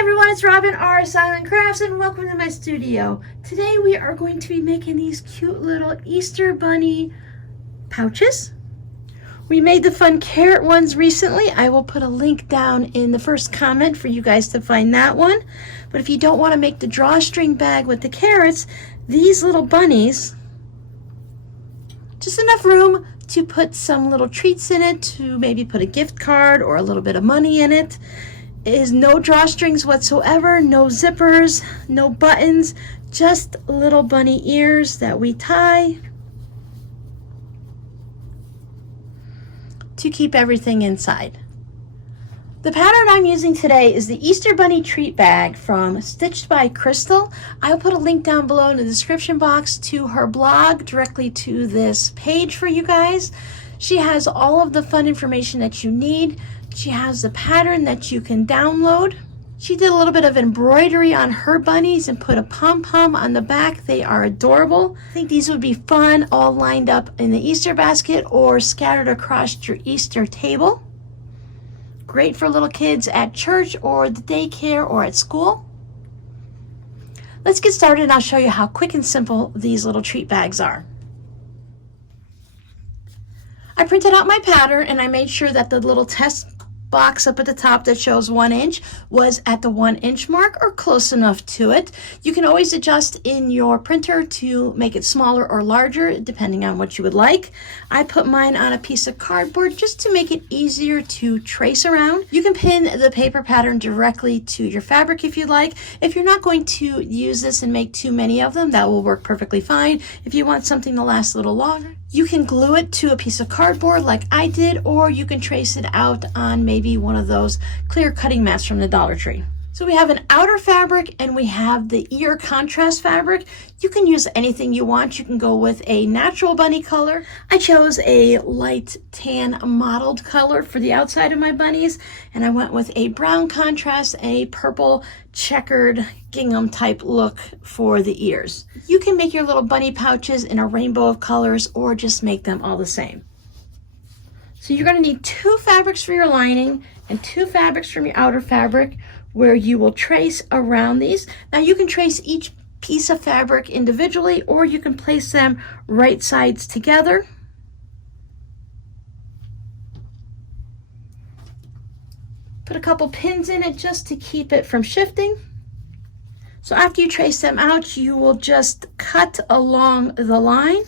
everyone, it's Robin R. Silent Crafts and welcome to my studio. Today we are going to be making these cute little Easter bunny pouches. We made the fun carrot ones recently. I will put a link down in the first comment for you guys to find that one. But if you don't want to make the drawstring bag with the carrots, these little bunnies, just enough room to put some little treats in it, to maybe put a gift card or a little bit of money in it. Is no drawstrings whatsoever, no zippers, no buttons, just little bunny ears that we tie to keep everything inside. The pattern I'm using today is the Easter Bunny treat bag from Stitched by Crystal. I'll put a link down below in the description box to her blog directly to this page for you guys. She has all of the fun information that you need. She has the pattern that you can download. She did a little bit of embroidery on her bunnies and put a pom-pom on the back. They are adorable. I think these would be fun all lined up in the Easter basket or scattered across your Easter table. Great for little kids at church or the daycare or at school. Let's get started and I'll show you how quick and simple these little treat bags are. I printed out my pattern and I made sure that the little test box up at the top that shows 1 inch was at the 1 inch mark or close enough to it. You can always adjust in your printer to make it smaller or larger depending on what you would like. I put mine on a piece of cardboard just to make it easier to trace around. You can pin the paper pattern directly to your fabric if you'd like. If you're not going to use this and make too many of them, that will work perfectly fine. If you want something to last a little longer, you can glue it to a piece of cardboard like I did, or you can trace it out on maybe one of those clear cutting mats from the Dollar Tree. So we have an outer fabric and we have the ear contrast fabric. You can use anything you want. You can go with a natural bunny color. I chose a light tan mottled color for the outside of my bunnies, and I went with a brown contrast and a purple checkered gingham type look for the ears. You can make your little bunny pouches in a rainbow of colors or just make them all the same. So you're going to need 2 fabrics for your lining and 2 fabrics from your outer fabric where you will trace around these. Now you can trace each piece of fabric individually or you can place them right sides together. Put a couple pins in it just to keep it from shifting. So after you trace them out, you will just cut along the line.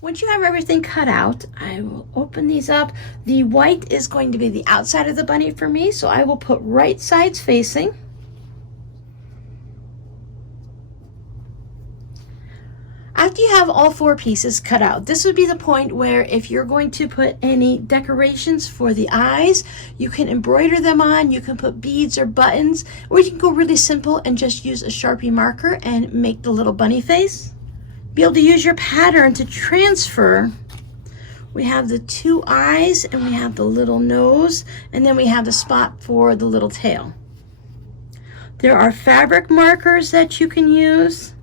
Once you have everything cut out, I will open these up. The white is going to be the outside of the bunny for me, so I will put right sides facing. After you have all 4 pieces cut out, this would be the point where if you're going to put any decorations for the eyes, you can embroider them on, you can put beads or buttons, or you can go really simple and just use a Sharpie marker and make the little bunny face. Be able to use your pattern to transfer. We have the 2 eyes and we have the little nose, and then we have the spot for the little tail. There are fabric markers that you can use.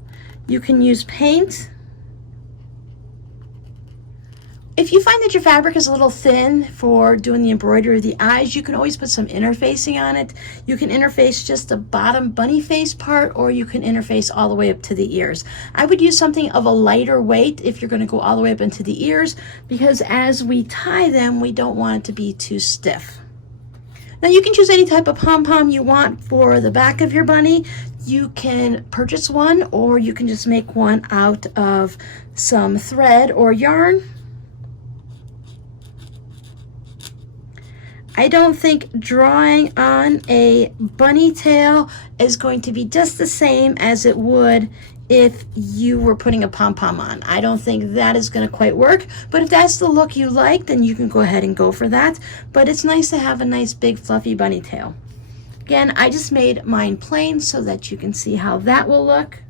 You can use paint. If you find that your fabric is a little thin for doing the embroidery of the eyes, you can always put some interfacing on it. You can interface just the bottom bunny face part, or you can interface all the way up to the ears. I would use something of a lighter weight if you're going to go all the way up into the ears, because as we tie them, we don't want it to be too stiff. Now you can choose any type of pom-pom you want for the back of your bunny. You can purchase one, or you can just make one out of some thread or yarn. I don't think drawing on a bunny tail is going to be just the same as it would if you were putting a pom-pom on. I don't think that is going to quite work, but if that's the look you like, then you can go ahead and go for that. But it's nice to have a nice big fluffy bunny tail. Again, I just made mine plain so that you can see how that will look.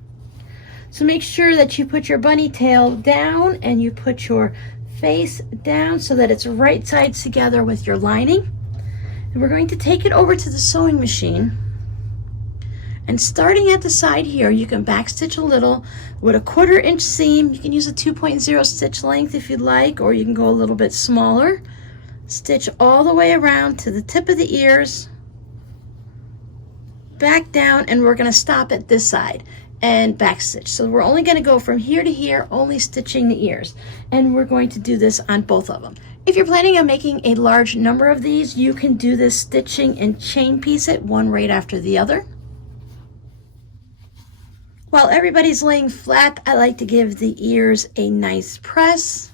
So make sure that you put your bunny tail down and you put your face down so that it's right sides together with your lining. And we're going to take it over to the sewing machine And starting at the side here, you can backstitch a little with a 1/4 inch seam. You can use a 2.0 stitch length if you'd like, or you can go a little bit smaller. Stitch all the way around to the tip of the ears, back down, and we're going to stop at this side and backstitch. So we're only going to go from here to here, only stitching the ears, and we're going to do this on both of them. If you're planning on making a large number of these, you can do this stitching and chain piece it one right after the other. While everybody's laying flat, I like to give the ears a nice press.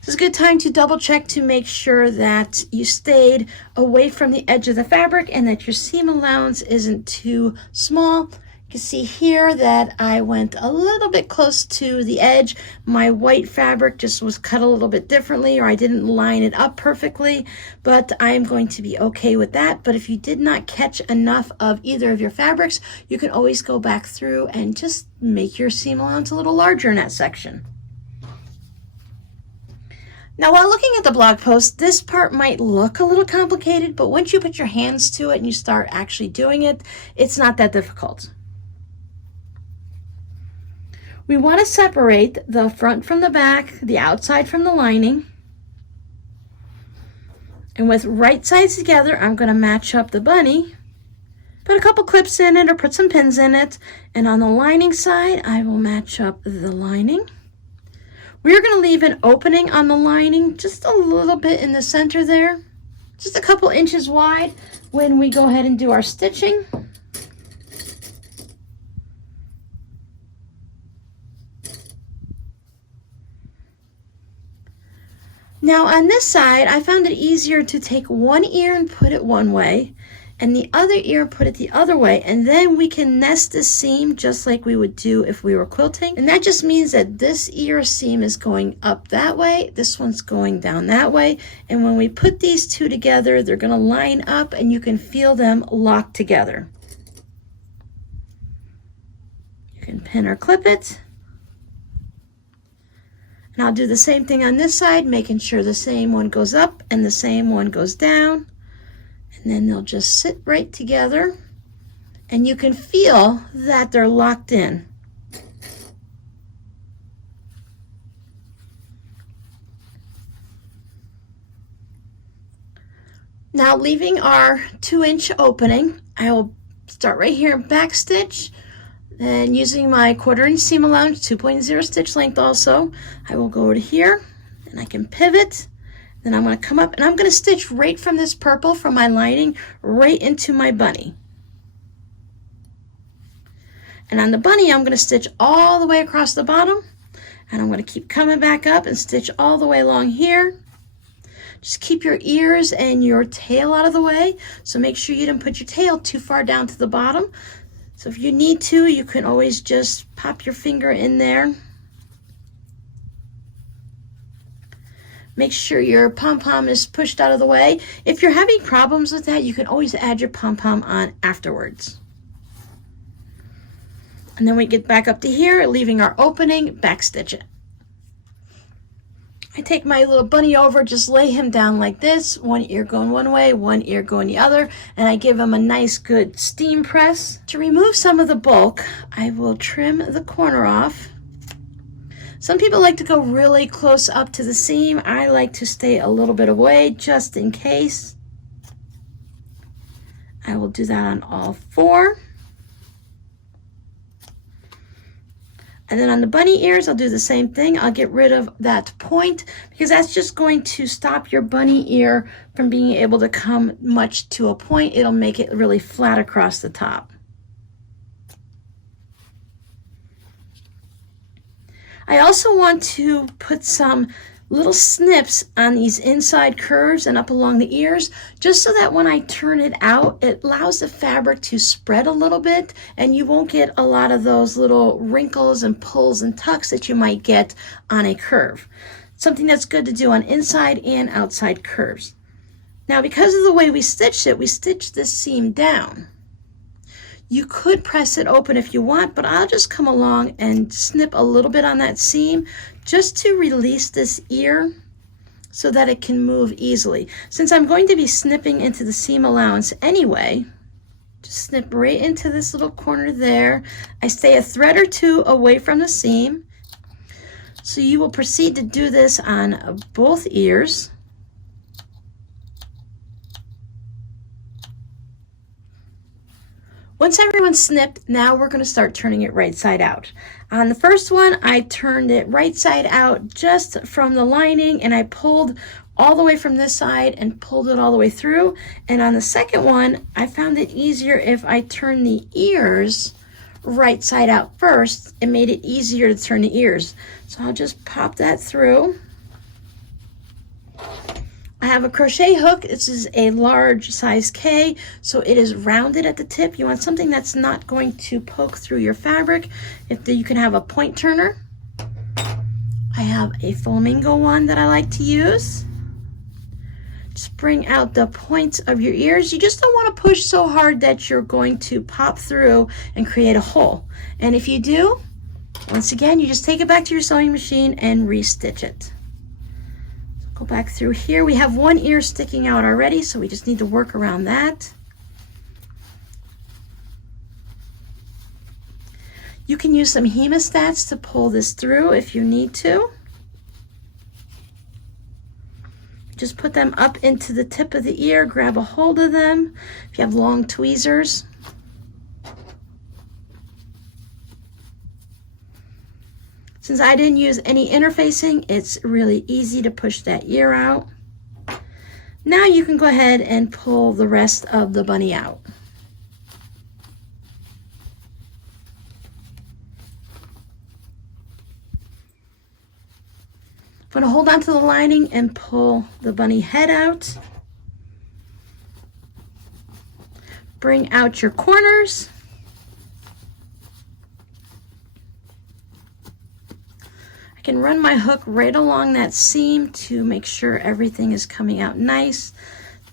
This is a good time to double check to make sure that you stayed away from the edge of the fabric and that your seam allowance isn't too small. You can see here that I went a little bit close to the edge. My white fabric just was cut a little bit differently, or I didn't line it up perfectly, but I am going to be okay with that. But if you did not catch enough of either of your fabrics, you can always go back through and just make your seam allowance a little larger in that section. Now, while looking at the blog post, this part might look a little complicated, but once you put your hands to it and you start actually doing it, it's not that difficult. We want to separate the front from the back, the outside from the lining. And with right sides together, I'm going to match up the bunny, put a couple clips in it or put some pins in it. And on the lining side, I will match up the lining. We're going to leave an opening on the lining just a little bit in the center there, just a couple inches wide when we go ahead and do our stitching. Now on this side, I found it easier to take one ear and put it one way, and the other ear put it the other way, and then we can nest the seam just like we would do if we were quilting. And that just means that this ear seam is going up that way, this one's going down that way, and when we put these two together, they're going to line up and you can feel them locked together. You can pin or clip it. And I'll do the same thing on this side, making sure the same one goes up and the same one goes down. And then they'll just sit right together. And you can feel that they're locked in. Now, leaving our 2-inch opening, I will start right here and backstitch. And using my 1/4 inch seam allowance, 2.0 stitch length also, I will go over to here and I can pivot. Then I'm going to come up and I'm going to stitch right from this purple from my lining right into my bunny. And on the bunny, I'm going to stitch all the way across the bottom. And I'm going to keep coming back up and stitch all the way along here. Just keep your ears and your tail out of the way. So make sure you didn't put your tail too far down to the bottom. So if you need to, you can always just pop your finger in there. Make sure your pom-pom is pushed out of the way. If you're having problems with that, you can always add your pom-pom on afterwards. And then we get back up to here, leaving our opening, backstitch it. I take my little bunny over, just lay him down like this, one ear going one way, one ear going the other, and I give him a nice good steam press. To remove some of the bulk, I will trim the corner off. Some people like to go really close up to the seam. I like to stay a little bit away just in case. I will do that on all 4. And then on the bunny ears, I'll do the same thing. I'll get rid of that point because that's just going to stop your bunny ear from being able to come much to a point. It'll make it really flat across the top. I also want to put some little snips on these inside curves and up along the ears, just so that when I turn it out, it allows the fabric to spread a little bit and you won't get a lot of those little wrinkles and pulls and tucks that you might get on a curve. Something that's good to do on inside and outside curves. Now, because of the way we stitched it, we stitched this seam down. You could press it open if you want, but I'll just come along and snip a little bit on that seam just to release this ear so that it can move easily. Since I'm going to be snipping into the seam allowance anyway, Just snip right into this little corner there. I stay a thread or two away from the seam. So you will proceed to do this on both ears. Once everyone's snipped, now we're going to start turning it right side out. On the first one, I turned it right side out just from the lining, and I pulled all the way from this side and pulled it all the way through. And on the second one, I found it easier if I turned the ears right side out first. It made it easier to turn the ears. So I'll just pop that through. I have a crochet hook. This is a large size K, so it is rounded at the tip. You want something that's not going to poke through your fabric. You can have a point turner. I have a flamingo one that I like to use. Just bring out the points of your ears. You just don't want to push so hard that you're going to pop through and create a hole. And if you do, once again, you just take it back to your sewing machine and restitch it. Go back through here. We have one ear sticking out already, so we just need to work around that. You can use some hemostats to pull this through if you need to. Just put them up into the tip of the ear, grab a hold of them. If you have long tweezers. Since I didn't use any interfacing, it's really easy to push that ear out. Now you can go ahead and pull the rest of the bunny out. I'm going to hold on to the lining and pull the bunny head out. Bring out your corners. I can run my hook right along that seam to make sure everything is coming out nice.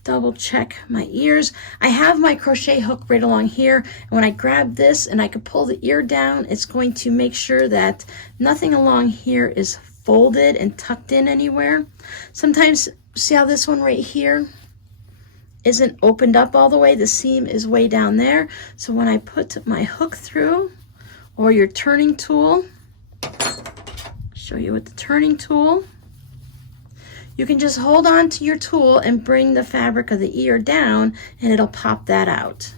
Double check my ears. I have my crochet hook right along here, and when I grab this and I can pull the ear down, it's going to make sure that nothing along here is folded and tucked in anywhere. Sometimes, see how this one right here isn't opened up all the way? The seam is way down there. So when I put my hook through, or your turning tool, show you with the turning tool, you can just hold on to your tool and bring the fabric of the ear down and it'll pop that out.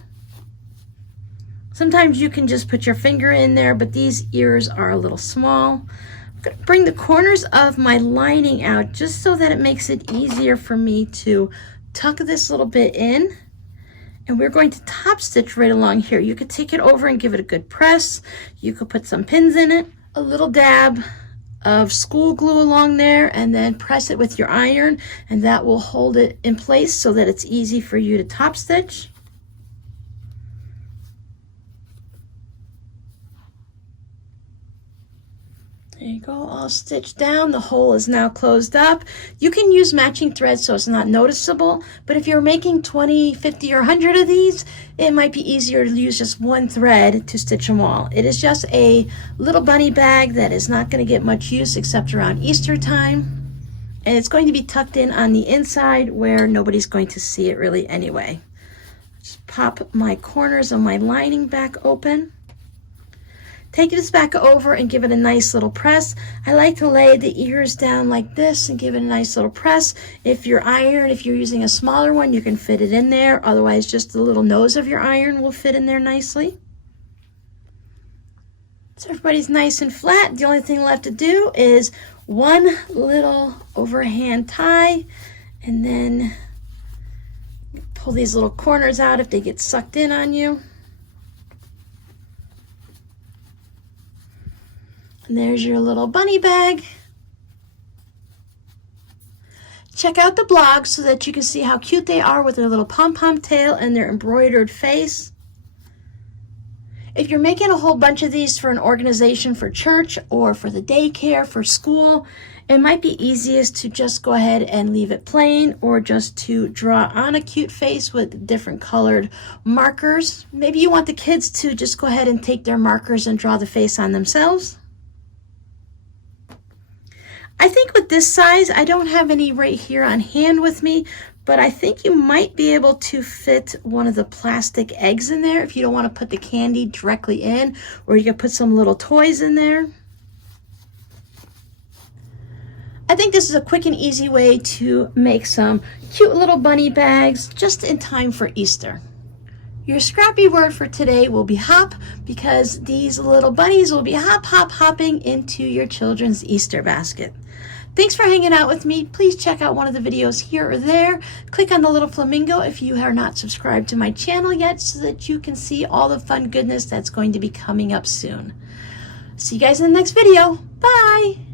Sometimes you can just put your finger in there, but these ears are a little small. I'm going to bring the corners of my lining out just so that it makes it easier for me to tuck this little bit in. And we're going to top stitch right along here. You could take it over and give it a good press. You could put some pins in it, a little dab of school glue along there, and then press it with your iron, and that will hold it in place so that it's easy for you to top stitch. There you go, all stitched down. The hole is now closed up. You can use matching threads so it's not noticeable, but if you're making 20, 50, or 100 of these, it might be easier to use just one thread to stitch them all. It is just a little bunny bag that is not going to get much use except around Easter time, and it's going to be tucked in on the inside where nobody's going to see it really anyway. Just pop my corners of my lining back open. Take this back over and give it a nice little press. I like to lay the ears down like this and give it a nice little press. If you're using a smaller one, you can fit it in there. Otherwise, just the little nose of your iron will fit in there nicely. So everybody's nice and flat. The only thing left to do is one little overhand tie, and then pull these little corners out if they get sucked in on you. And there's your little bunny bag. Check out the blog so that you can see how cute they are with their little pom-pom tail and their embroidered face. If you're making a whole bunch of these for an organization for church or for the daycare, for school, it might be easiest to just go ahead and leave it plain, or just to draw on a cute face with different colored markers. Maybe you want the kids to just go ahead and take their markers and draw the face on themselves. I think with this size, I don't have any right here on hand with me, but I think you might be able to fit one of the plastic eggs in there if you don't want to put the candy directly in, or you can put some little toys in there. I think this is a quick and easy way to make some cute little bunny bags just in time for Easter. Your scrappy word for today will be hop, because these little bunnies will be hopping into your children's Easter basket. Thanks for hanging out with me. Please check out one of the videos here or there. Click on the little flamingo if you are not subscribed to my channel yet, so that you can see all the fun goodness that's going to be coming up soon. See you guys in the next video. Bye!